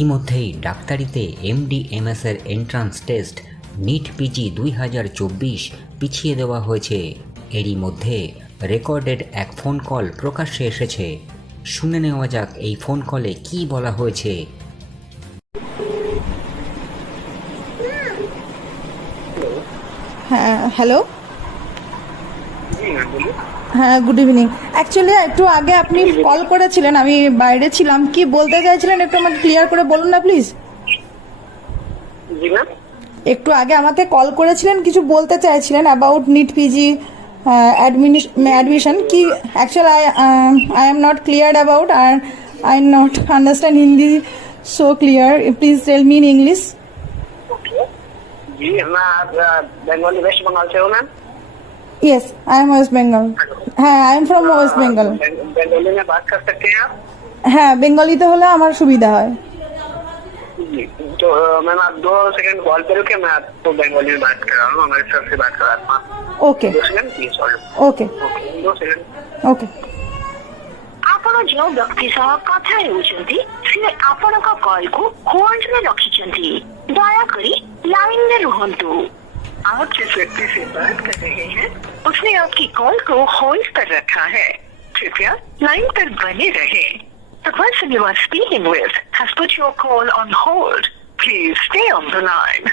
ইতিমধ্যেই ডাক্তারিতে এমডিএমএস এর এন্ট্রান্স টেস্ট নিট পিজি দুই হাজার চব্বিশ পিছিয়ে দেওয়া হয়েছে। এরই মধ্যে রেকর্ডেড এক ফোন কল প্রকাশ্যে এসেছে। শুনে নেওয়া যাক এই ফোন কলে কী বলা হয়েছে। হ্যাঁ হ্যালো হ্যাঁ গুড ইভিনিং অ্যাকচুয়ালি একটু আগে আপনি কল করেছিলেন আমি বাইরে ছিলাম কি বলতে চাইছিলেন একটু আমাকে ক্লিয়ার করে বলুন না প্লিজ জি ম্যাম একটু আগে আমাকে কল করেছিলেন কিছু বলতে চাইছিলেন অ্যাবাউট নিট পিজি অ্যাডমিশন কি actual I I am not clear about R I not understand Hindi so clear please tell me in English जी मैं आप बंगाली वेस्ट बंगाल से हूँ ma'am yes I am West Bengal হ্যাঁ I am from West Bengal बंग- बंगाली में बात कर सकते हैं आप হ্যাঁ বেঙ্গলিতে হলে আমার সুবিধা হয় जी तो अ, मैम आप दो सेकंड कॉल करो कि मैं आपको बंगाली में बात कर रहा हूँ हमारे सर से बात कर रहा था ওকে दो second please sorry okay okay दो सेकंड ଓକେ ଆପଣ ଯେଉଁ ବ୍ୟକ୍ତି ସହ କଥା ହେଉଛନ୍ତି ସେ ଆପଣଙ୍କ କଲକୁ ହୋଲ୍ଡରେ ରଖିଛନ୍ତି ଦୟାକରି ଲାଇନରେ ରୁହନ୍ତୁ आप जिस व्यक्ति से बात कर रहे हैं उसने आपकी कॉल को होल्ड पर रखा है कृपया लाइन पर बने रहे The person you are speaking with has put your call on hold. Please stay on the line.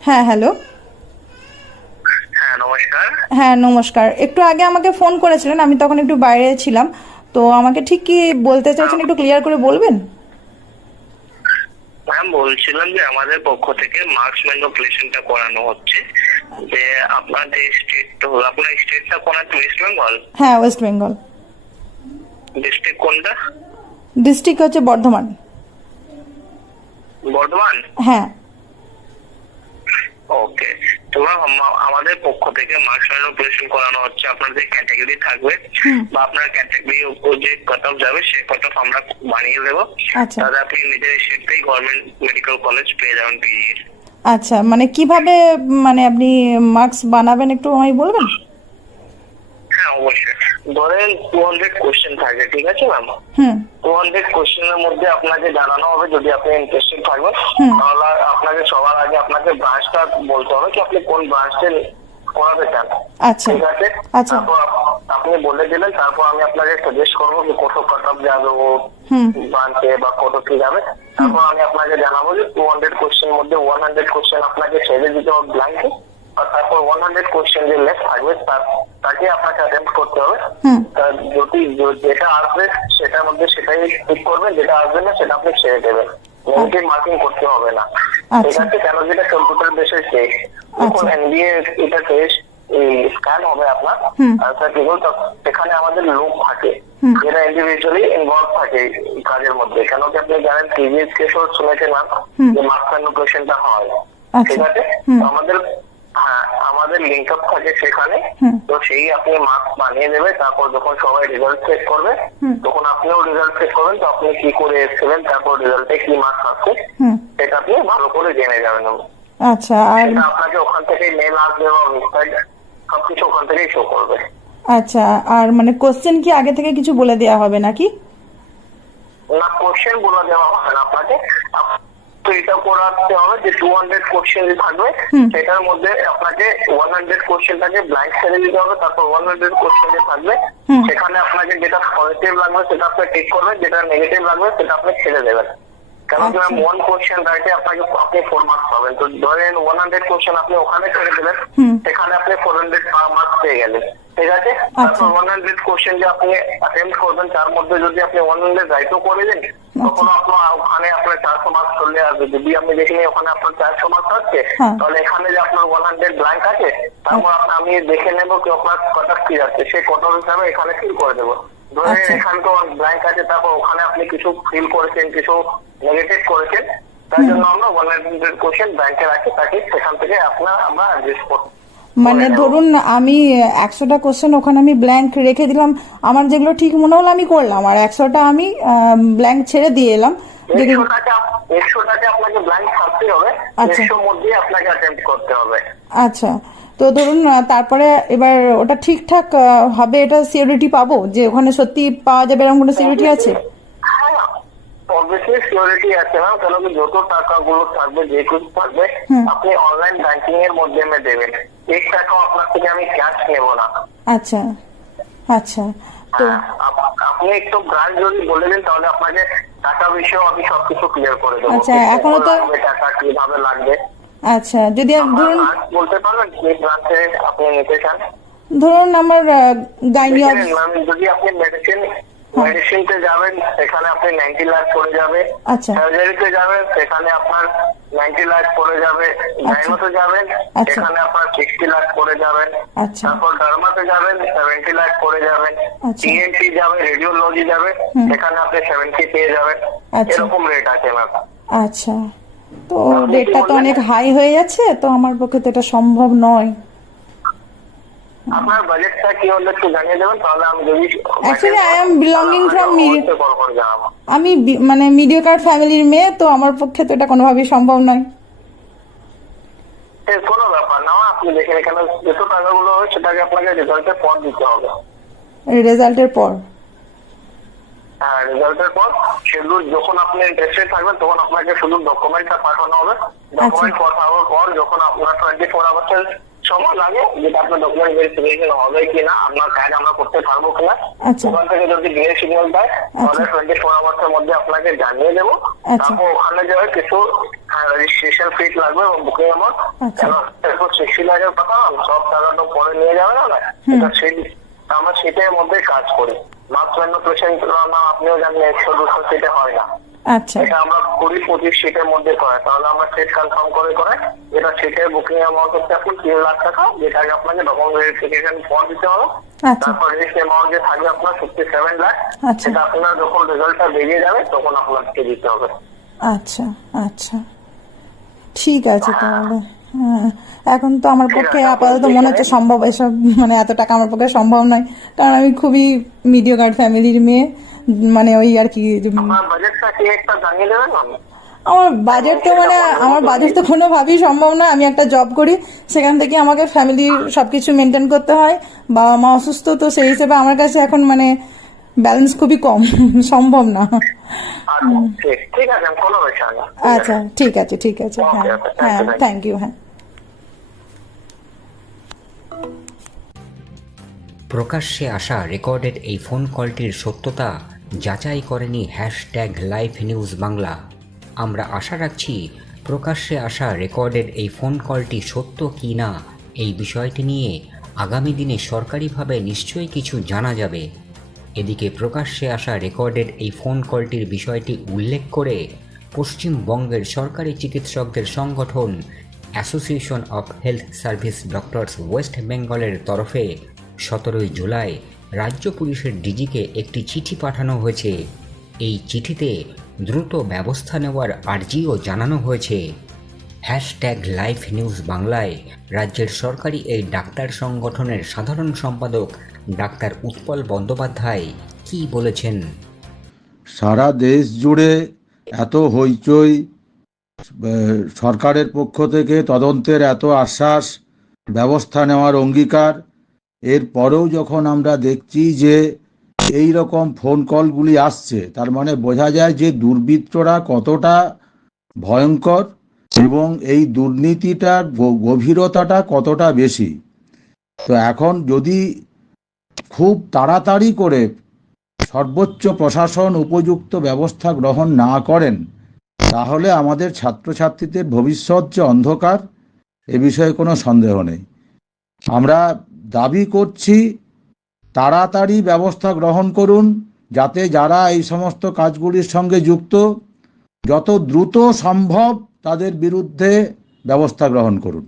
হ্যাঁ হ্যালো। হ্যাঁ নমস্কার। হ্যাঁ নমস্কার। একটু আগে আমাকে ফোন করেছিলেন আমি তখন একটু বাইরে ছিলাম। তো আমাকে ঠিক কি বলতে চাইছেন একটু ক্লিয়ার করে বলবেন? ম্যাম বলছিলাম যে আমাদের পক্ষ থেকে মার্কস ম্যানিপুলেশনটা করানো হচ্ছে। যে আপনাদের স্টেট তো আপনার স্টেটটা কোন আছে ওয়েস্ট বেঙ্গল হ্যাঁ ওয়েস্ট বেঙ্গল ডিস্ট্রিক্ট কোনটা? ডিস্ট্রিক্ট হচ্ছে বর্ধমান। বর্ধমান? হ্যাঁ। ওকে। তো আমাদের পক্ষ থেকে মার্শাল অপারেশন করানো হচ্ছে আপনার যে ক্যাটাগরি থাকবে বা আপনার ক্যাটাগরি উপর যে কট অফ যাবে সেই কট অফ আমরা বানিয়ে দেবো। আচ্ছা। তাহলে আপনি নিজের সেটাই গভর্নমেন্ট মেডিকেল কলেজ পেয়ে যাবেন পিজির আচ্ছা মানে কীভাবে মানে আপনি মার্কস বানাবেন একটু আমায় বলবেন? অবশ্যই। ধরেন টু হান্ড্রেড কোশ্চেন থাকে ঠিক আছে ম্যাম টু হান্ড্রেড কোশ্চেনের মধ্যে আপনাকে জানানো হবে যদি আপনি ইন্টারেস্টেড থাকবেন তাহলে আপনাকে সবার আগে আপনাকে ব্রাঞ্চটা বলতে হবে কি আপনি কোন ব্রাঞ্চে করাতে চান। আচ্ছা। ঠিক আছে? আচ্ছা। তারপর আপনি বলে দিলেন তারপর আমি আপনাকে সাজেস্ট করব যে কত কাট অফ যাবে। ব্রাঞ্চে বা কত কি যাবে। তারপর আমি আপনাকে জানাব যে টু হান্ড্রেড কোশ্চেন মধ্যে ওয়ান হান্ড্রেড কোশ্চেন আপনাকে ছেড়ে দিতে হবে ব্ল্যাঙ্কে আর তারপর ওয়ান হান্ড্রেড কোশ্চেন যে লেফট থাকবে তাকে আপনাকে অ্যাটেম্প করতে হবে। তার যদি যেটা আসবে সেটার মধ্যে সেটাই ঠিক করবেন যেটা আসবে না সেটা আপনি ছেড়ে দেবেন। নেগেটিভ মার্কিং করতে হবে না। ঠিক আচ্ছা। আছে কেন যেটা কম্পিউটার বেসের টেস্ট যখন আচ্ছা। এনবিএ এটা টেস্ট স্ক্যান হবে আপনার। সেখানে আমাদের লোক থাকে। যেটা ইন্ডিভিজুয়ালি ইনভলভ থাকে কাজের মধ্যে। কেন কি আপনি জানেন প্রিভিয়াস কেসও শুনেছেন না? যে মার্কস ম্যানিপুলেশনটা হয়। আচ্ছা। ঠিক আছে? আমাদের হ্যাঁ আমাদের লিঙ্ক আপ থাকে সেখানে। তো সেই আপনি মার্কস বানিয়ে দেবে তারপর যখন সবাই রেজাল্ট চেক করবে তখন আপনিও রেজাল্ট চেক করবেন তো আপনি কি করে এসেছিলেন তারপর রেজাল্টে কি মার্কস আসছে সেটা আপনি ভালো করে জেনে যাবেন। আচ্ছা আর আপনাকে ওখান থেকে মেল আসবে বা ওয়েবসাইট সবকিছু ওখান থেকেই শো করবে। আচ্ছা আর মানে কোশ্চেন কি আগে থেকে কিছু বলে দেওয়া হবে নাকি? না কোশ্চেন বলে দেওয়া হবে না আপনাকে। আপ- তো এটা করাতে হবে যে টু হান্ড্রেড কোশ্চেন থাকবে। সেটার মধ্যে আপনাকে ওয়ান হান্ড্রেড কোশ্চেনটাকে ব্ল্যাঙ্ক ছেড়ে দিতে হবে তারপর ওয়ান হান্ড্রেড কোশ্চেন যে থাকবে। সেখানে আপনাকে যেটা পজিটিভ লাগবে সেটা আপনি টিক করবেন যেটা নেগেটিভ লাগবে সেটা আপনি ছেড়ে দেবেন। কেন আচ্ছা। ওয়ান কোশ্চেন রাইটে আপনাকে আপনি ফোর মার্কস পাবেন। তো ধরেন ওয়ান হান্ড্রেড কোশ্চেন আপনি ওখানে ছেড়ে দিলেন সেখানে আপনি ফোর হান্ড্রেড মার্কস পেয়ে গেলেন। ঠিক আছে? আচ্ছা। তারপর ওয়ান হান্ড্রেড কোশ্চেন যে আপনি অ্যাটেম্প করবেন তার মধ্যে যদি আপনি ওয়ান হান্ড্রেড রাইটও করে দেন তখন আপনার ওখানে আপনার চারশো মার্কস চলে আসবে। যদি আপনি দেখেন ওখানে আপনার চারশো মার্কস আছে হ্যাঁ। তাহলে এখানে যে আপনার ওয়ান হান্ড্রেড ব্ল্যাঙ্ক আছে তারপর আপনি আমি দেখে নেব কি আপনার কত কি আছে। সেই কত হিসাবে এখানে ফিল করে দেবো। ধরে আচ্ছা। এখানে তো ব্ল্যাঙ্ক আছে তারপর ওখানে আপনি কিছু ফিল করেছেন কিছু নেগেটিভ করেছেন তার জন্য আমরা ওয়ান হান্ড্রেড কোশ্চেন ব্যাংকে রাখি তাকে সেখান থেকে আপনার আমরা অ্যাডজাস্ট করব। মানে ধরুন আমি একশোটা কোশ্চেন ওখানে আমি ব্ল্যাঙ্ক রেখে দিলাম আমার যেগুলো ঠিক মনে হলো আমি করলাম আর একশোটা আমি ব্ল্যাঙ্ক ছেড়ে দিয়ে এলাম। টাকা টাকা আচ্ছা। আচ্ছা। তো ধরুন তারপরে এবার ওটা ঠিকঠাক হবে এটা সিওরিটি পাবো? যে ওখানে সত্যি পাওয়া যাবে এরকম কোনো সিওরিটি আছে? আছে ম্যাম কেন যত টাকাগুলো থাকবে যে কিছু থাকবে আপনি অনলাইন ব্যাংকিং এর মাধ্যমে দেবেন। এক টাকাও আপনার থেকে আমি ক্যাশ নেব না। আচ্ছা আচ্ছা তো হ্যাঁ, আপনি একটু ব্রাঞ্চ যদি বলে দিন তাহলে আপনাকে টাকা বিষয়েও আমি সবকিছু ক্লিয়ার করে দেবো। আচ্ছা, এখনও তো- টাকা কীভাবে লাগবে? আচ্ছা যদি ধরুন বলতে পারবেন? যে ব্রাঞ্চে আপনি নিতে চান? ধরুন আমার গাইনি যদি আপনি মেডিসিন মেডিসিনতে যাবেন সেখানে আপনি নাইনটি লাখ পড়ে যাবে। আচ্ছা। সার্জারিতে যাবেন সেখানে আপনার নাইনটি লাখ পড়ে যাবে। গাইনোতে যাবেন আচ্ছা। সেখানে আপনার সিক্সটি লাখ পড়ে যাবেন আচ্ছা। তারপর ডার্মাতে যাবেন সেভেন্টি লাখ পড়ে যাবেন আচ্ছা। টিএনটি যাবে রেডিওলজি যাবে সেখানে আপনি সেভেন্টি পেয়ে যাবেন। আচ্ছা। এরকম রেট আছে ম্যাম আচ্ছা। তো রেটটা তো অনেক হাই হয়ে যাচ্ছে তো আমার পক্ষে তো এটা সম্ভব নয়। আপনার বাজেটটা কি হলে একটু জানিয়ে দেবেন তাহলে আমি যদি from Miri- কল করে জানাব। আমি মানে মিডিও কার্ড ফ্যামিলির মেয়ে তো আমার পক্ষে তো এটা কোনোভাবেই সম্ভব নয়। কোনো ব্যাপার না আপনি দেখেন এখানে যত টাকাগুলো হয় সেটাকে আপনাকে রেজাল্টের পর দিতে হবে। রেজাল্টের পর? হ্যাঁ রেজাল্টের পর সেগুলো যখন আপনি ইন্টারেস্টেড থাকবেন তখন আপনাকে শুধু ডকুমেন্টটা পাঠানো হবে। ডকুমেন্ট পাঠানোর পর যখন আপনার টোয়েন্টি ফোর আওয়ার্সের সময় লাগে যেটা আপনার ডকুমেন্ট ভেরিফিকেশন হবে কিনা আপনার কাজ আমরা করতে পারব কিনা আচ্ছা। ওখান থেকে যদি সিগন্যাল দেয় তাহলে টোয়েন্টি ফোর আওয়ার্সের মধ্যে আপনাকে জানিয়ে দেবো আচ্ছা। তারপর ওখানে যাবে কিছু রেজিস্ট্রেশন ফিট লাগবে এবং বুকিং অ্যামাউন্ট আচ্ছা। এরপর সিক্সটি লাখের কথা সব টাকাটা পরে নিয়ে যাবে না এটা সেই আমরা সেটার মধ্যে কাজ করি মাত্রান্ন পেশেন্ট আপনিও জানেন একশো দুশো সিটে হয় না আচ্ছা। এটা আমরা কুড়ি পঁচিশ সিটের মধ্যে করে তাহলে আমরা সিট কনফার্ম করে করে যেটা সিটের বুকিং অ্যামাউন্ট হচ্ছে এখন তিন লাখ টাকা যেটাকে আপনাকে ডকুমেন্ট ভেরিফিকেশন ফর্ম দিতে হবে। আচ্ছা। তারপর রেজিস্ট অ্যামাউন্ট যে থাকবে আপনার ফিফটি সেভেন লাখ। সেটা আপনার যখন রেজাল্টটা বেরিয়ে যাবে তখন আপনাকে দিতে হবে। আচ্ছা আচ্ছা। ঠিক আছে তাহলে। হ্যাঁ এখন তো আমার পক্ষে আপাতত মনে হচ্ছে সম্ভব এসব মানে এত টাকা আমার পক্ষে সম্ভব নয়। কারণ আমি খুবই মিডিও কার্ড ফ্যামিলির মেয়ে। মানে ওই আর কি আমার বাজেট তো মানে আমার বাজেট তো কোনো কোনোভাবেই সম্ভব না। আমি একটা জব করি সেখান থেকে আমাকে ফ্যামিলির সবকিছু মেনটেন করতে হয়। বাবা মা অসুস্থ তো সেই হিসেবে আমার কাছে এখন মানে ব্যালেন্স খুবই কম। সম্ভব না। আচ্ছা ঠিক আছে না ঠিক আছে। আচ্ছা ঠিক আছে ঠিক আছে হ্যাঁ হ্যাঁ থ্যাংক ইউ হ্যাঁ। প্রকাশ্যে আসা রেকর্ডেড এই ফোন কলটির সত্যতা যাচাই করেনি হ্যাশট্যাগ লাইভ নিউজ বাংলা। আমরা আশা রাখছি প্রকাশ্যে আসা রেকর্ডেড এই ফোন কলটি সত্য কি না এই বিষয়টি নিয়ে আগামী দিনে সরকারিভাবে নিশ্চয়ই কিছু জানা যাবে। এদিকে প্রকাশ্যে আসা রেকর্ডেড এই ফোন কলটির বিষয়টি উল্লেখ করে পশ্চিমবঙ্গের সরকারি চিকিৎসকদের সংগঠন association of health service doctors West বেঙ্গলের তরফে সতেরোই জুলাই রাজ্য পুলিশের ডিজিকে একটি চিঠি পাঠানো হয়েছে। এই চিঠিতে দ্রুত ব্যবস্থা নেওয়ার আর্জিও জানানো হয়েছে। হ্যাশট্যাগ লাইভ নিউজ বাংলায় রাজ্যের সরকারি এই ডাক্তার সংগঠনের সাধারণ সম্পাদক ডাক্তার উৎপল বন্দ্যোপাধ্যায় কী বলেছেন? সারা দেশ জুড়ে এত হইচই সরকারের পক্ষ থেকে তদন্তের এত আশ্বাস, ব্যবস্থা নেওয়ার অঙ্গীকার এরপরেও যখন আমরা দেখছি যে এই রকম ফোন কলগুলি আসছে, তার মানে বোঝা যায় যে দুর্বৃত্তরা কতটা ভয়ঙ্কর এবং এই দুর্নীতিটার গভীরতাটা কতটা বেশি। তো এখন যদি খুব তাড়াতাড়ি করে সর্বোচ্চ প্রশাসন উপযুক্ত ব্যবস্থা গ্রহণ না করেন, তাহলে আমাদের ছাত্রছাত্রীদের ভবিষ্যৎ যে অন্ধকার, এ বিষয়ে কোনো সন্দেহ নেই। আমরা দাবি করছি, তাড়াতাড়ি ব্যবস্থা গ্রহণ করুন যাতে যারা এই সমস্ত কাজগুলির সঙ্গে যুক্ত, যত দ্রুত সম্ভব তাদের বিরুদ্ধে ব্যবস্থা গ্রহণ করুন।